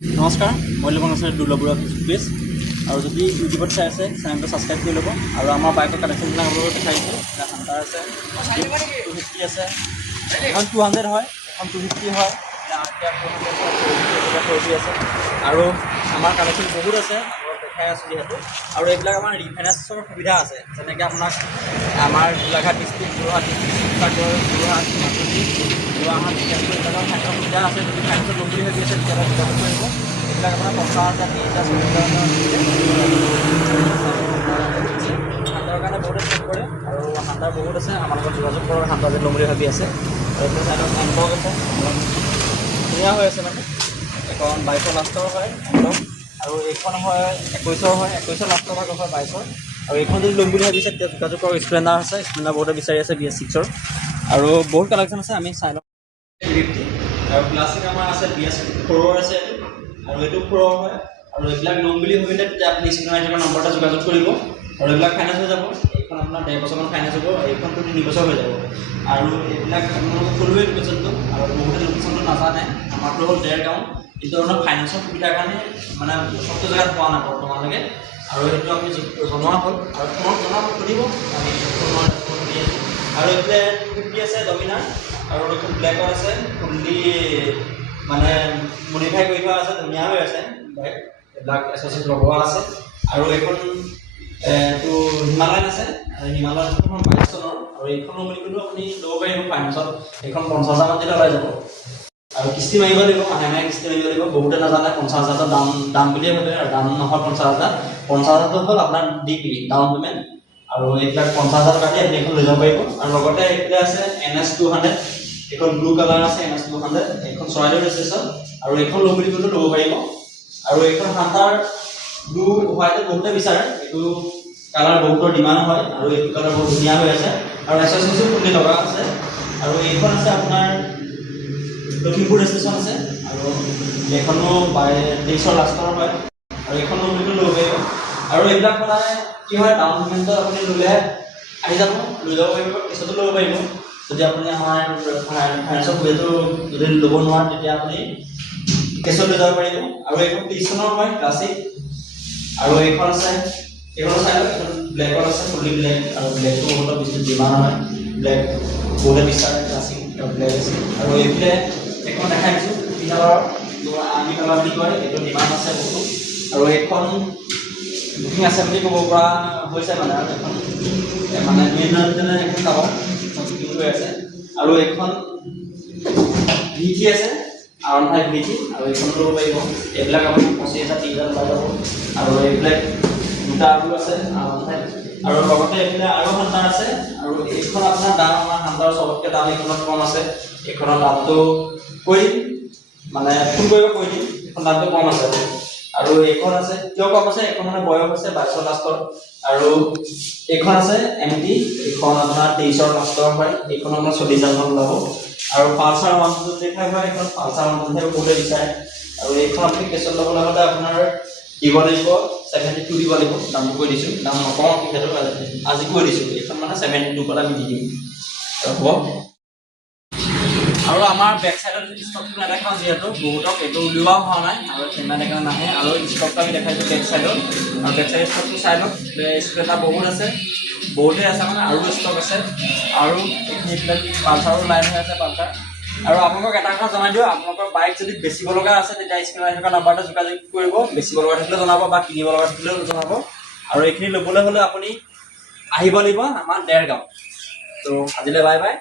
নমস্কাৰ, মই ল'ব আছে দুৰ্লভ বৰুৱা পেজ। আৰু যদি ইউটিউবত চাই আছে চেনেলটো ছাবস্ক্ৰাইব কৰি ল'ব। আৰু আমাৰ বাইকৰ কালেকশ্যনবিলাক আপোনালোকক দেখাই দিছোঁ। এটা হাণ্ডাৰ আছে টু ফিফটি আছে। এখন টু হাণ্ড্ৰেড হয়, এখন টু ফিফটি হয়। আৰু আমাৰ কালেকশ্যন বহুত আছে। দেখাই আছোঁ যিহেতু। আৰু এইবিলাক আমাৰ ৰিফাইনেন্সৰ সুবিধা আছে। যেনেকৈ আপোনাক আমাৰ গোলাঘাট ডিষ্ট্ৰিক্ট যোৰহাট ডিষ্ট্ৰিক্ট শিৱসাগৰ, যোৰহাট, মাজুলী গুৱাহাটী তেজপুৰ এইবিলাকৰ খাদ্য সুবিধা আছে। যদি ফাইনেন্সত ল'ম বুলি ভাবি আছে যোগাযোগ কৰিব এইবিলাক আপোনাৰ পঞ্চাছ হাজাৰ, ত্ৰিছ হাজাৰ, চল্লিছ হাজাৰ সান্দৰ কাৰণে বহুতে চেক কৰে। আৰু সান্দৰ বহুত আছে। আমাৰ লগত যোগাযোগ কৰক। সান্দৰ যদি ল'ম বুলি ভাবি আছে। এইটো চাইডত আছে ধুনীয়া হৈ আছে মানে। এখন বাইছৰ লাষ্টৰ হয় একদম আৰু এইখন হয় একৈছৰ হয় একৈছৰ লাষ্টৰ ভাগৰ হয় বাইছৰ আৰু এইখন যদি ল'ম বুলি ভাবিছে তেতিয়া যোগাযোগ কৰক স্প্লেণ্ডাৰ আছে স্প্লেণ্ডাৰ বহুতে বিচাৰি আছে বি এছ ছিক্সৰ আৰু বহুত কালেকশ্যন আছে আমি চাই লওঁ। ফিফটি আৰু ক্লাছিক আমাৰ আছে বি এছ ফ'ৰৰ আছে আৰু এইটো ফ'ৰৰ হয়। আৰু এইবিলাক ল'ম বুলি ভাবিলে তেতিয়া আপুনি আহি থকা নম্বৰতে যোগাযোগ কৰিব। আৰু এইবিলাক ফাইনেন্স হৈ যাব। এইখন আপোনাৰ ডেৰ বছৰমান ফাইনেন্স হ'ব এইখনটো তিনি বছৰ হৈ যাব। আৰু এইবিলাক আপোনালোকক ক'লোৱেই লোকেশ্যনটো আৰু বহুতে লোকেশ্যনটো নাজানে। আমাৰতো হ'ল ডেৰগাঁও কিন্তু আপোনাৰ ফাইনেন্সৰ সুবিধাৰ কাৰণে মানে চবটো জেগাত পোৱা নাই বৰ্তমানলৈকে। আৰু সেইটো আমি জনোৱা হ'ল। আৰু ফোনত জনাব সুধিব আমি আৰু এইফালে ফিফটি আছে ডমিনাৰ আৰু এইখন ব্লেকত আছে ফুল্লি মানে মডিফাই কৰি থোৱা আছে ধুনীয়া হৈ আছে বাইক এইবিলাক এছ'চিয়েট লগোৱা আছে। আৰু এইখন এইটো হিমালয়ান আছে। আৰু হিমালয়ানখন বাইছ চনৰ আৰু এইখন বুলি ক'লেও আপুনি ল'ব পাৰিব ফাইনেন্সত এইখন পঞ্চাছ হাজাৰমান দিলে ওলাই যাব। আৰু কিস্তি মাৰিব লাগিব মাহে মাহে কিস্তি মাৰিব লাগিব বহুতে নাজানে পঞ্চাছ হাজাৰৰ দাম দাম বুলিয়ে ভাবে আৰু দাম নহয় পঞ্চাছ হাজাৰ। পঞ্চাছ হাজাৰটো হ'ল আপোনাৰ ডি পি ডাউন পে'মেণ্ট আৰু এইবিলাক পঞ্চাছ হাজাৰ দি আপুনি এইখন লৈ যাব পাৰিব। আৰু লগতে এইফালে আছে এন এছ টু হাণ্ড্ৰেড। এইখন ব্লু কালাৰ আছে এন এছ টু হাণ্ড্ৰেড। এইখন চৰাইদেউ ৰেজিষ্ট্ৰেশ্যন। আৰু এইখন ল'ম বুলি ক'লেও ল'ব পাৰিব। আৰু এইখন হান্টাৰ ব্লু হোৱাইটত বহুতে বিচাৰে। এইটো কালাৰ বহুতৰ ডিমাণ্ড হয় আৰু এইটো কালাৰ বহুত ধুনীয়া হৈ আছে। আৰু এছএছএছো ফুলি লগা আছে। আৰু এইখন আছে আপোনাৰ লখিমপুৰ ষ্টেচন আছে আৰু এইখনো বাই তেইছৰ লাষ্টৰ হয় আৰু এইখনো বুলি ল'ব পাৰিব আৰু এইবিলাক সদায় কি হয় ডাউন পে'মেণ্টত আপুনি ল'লে আহি যাব লৈ যাব পাৰিব পিছতো ল'ব পাৰিব। যদি আপুনি আমাৰ ফাইনেন্সৰ সুবিধাটো যদি ল'ব নোৱাৰে তেতিয়া আপুনি কেছত লৈ যাব পাৰিব। আৰু এইখন চনৰ হয় ক্লাছিক আৰু এইখন আছে এইখনো চাই লওক এইখন ব্লেকত আছে ফুলি ব্লেক আৰু ব্লেকটো বহুত বেছি ডিমাণ্ড হয়। ব্লেক বহুতে বিচাৰে ক্লাছিক আৰু ব্লেক আছে। আৰু এইফালে এইখন দেখাই দিছোঁ পি কালাৰ আমি কালাৰ বুলি কয় এইটো ডিমাণ্ড আছে বহুত আৰু এইখন বুকিং আছে বুলি ক'ব পৰা হৈছে মানে আৰু এইখন এ মানে মেইন যেনে এইখন চাব। বুকিং হৈ আছে। আৰু এইখন ভিটি আছে আৰন ফাইভ ভিটি আৰু এইখনো ল'ব পাৰিব। এইবিলাক আপুনি পঁচিছ হাজাৰ ত্ৰিছ হাজাৰ পাই যাব। আৰু এইবিলাক দুটা আৰু আছে আৰন ফাইভ। আৰু লগতে এইফালে আৰু হান্তাৰ আছে আৰু এইখন আপোনাৰ দাম আমাৰ হান্তাৰ চবতকৈ দাম এইখনত কম আছে এইখনৰ দামটো কৈ দিম মানে ফোন কৰিব কৈ দিম এইখন দামটো কম আছে। আৰু এইখন আছে কিয় কম আছে এইখন মানে বয়স আছে বাইছৰ লাষ্টৰ আৰু এইখন আছে এম টি এইখন আপোনাৰ তেইছৰ লাষ্টৰ হয় এইখন আপোনাৰ চল্লিছ হাজাৰমান ওলাব। আৰু পালচাৰ ওৱান ফাইভ হয় এইখন পালচাৰ ওৱান ফাইভ বহুতে বিচাৰে। আৰু এইখন আপুনি কেছত ল'বলৈ হ'লে আপোনাৰ দিব লাগিব ছেভেণ্টি টু দিব লাগিব দামটো কৈ দিছোঁ। দাম নকওঁ যিহেতু আজি কৈ দিছোঁ এইখন মানে ছেভেণ্টি টু পেলাই আমি দি দিম। আৰু হ'ব আৰু আমাৰ বেক চাইডত ষ্টকটো নেদেখাওঁ যিহেতু, বহুতক এইটো উলিওৱাও হোৱা নাই আৰু সিমান সেইকাৰণে নাহে। আৰু ষ্টকটো আমি দেখাইছোঁ বেক চাইডত আৰু বেক চাইড ষ্টকটো চাই লওক স্প্লেণ্ডাৰ বহুত আছে, বহুতেই আছে মানে আৰু ষ্টক আছে। আৰু এইবিলাক পালচাৰো লাইন হৈ আছে পালচাৰ। আৰু আপোনালোকক এটা কথা জনাই দিওঁ, আপোনালোকৰ বাইক যদি বেচিব লগা আছে, তেতিয়া স্ক্ৰীণত থকা নাম্বাৰতে যোগাযোগ কৰিব। বেচিব লগা থাকিলেও জনাব বা কিনিব লগা থাকিলেও জনাব। আৰু এইখিনি ল'বলৈ হ'লে আপুনি আহিব লাগিব আমাৰ ডেৰগাঁও तो अजले बाय बाय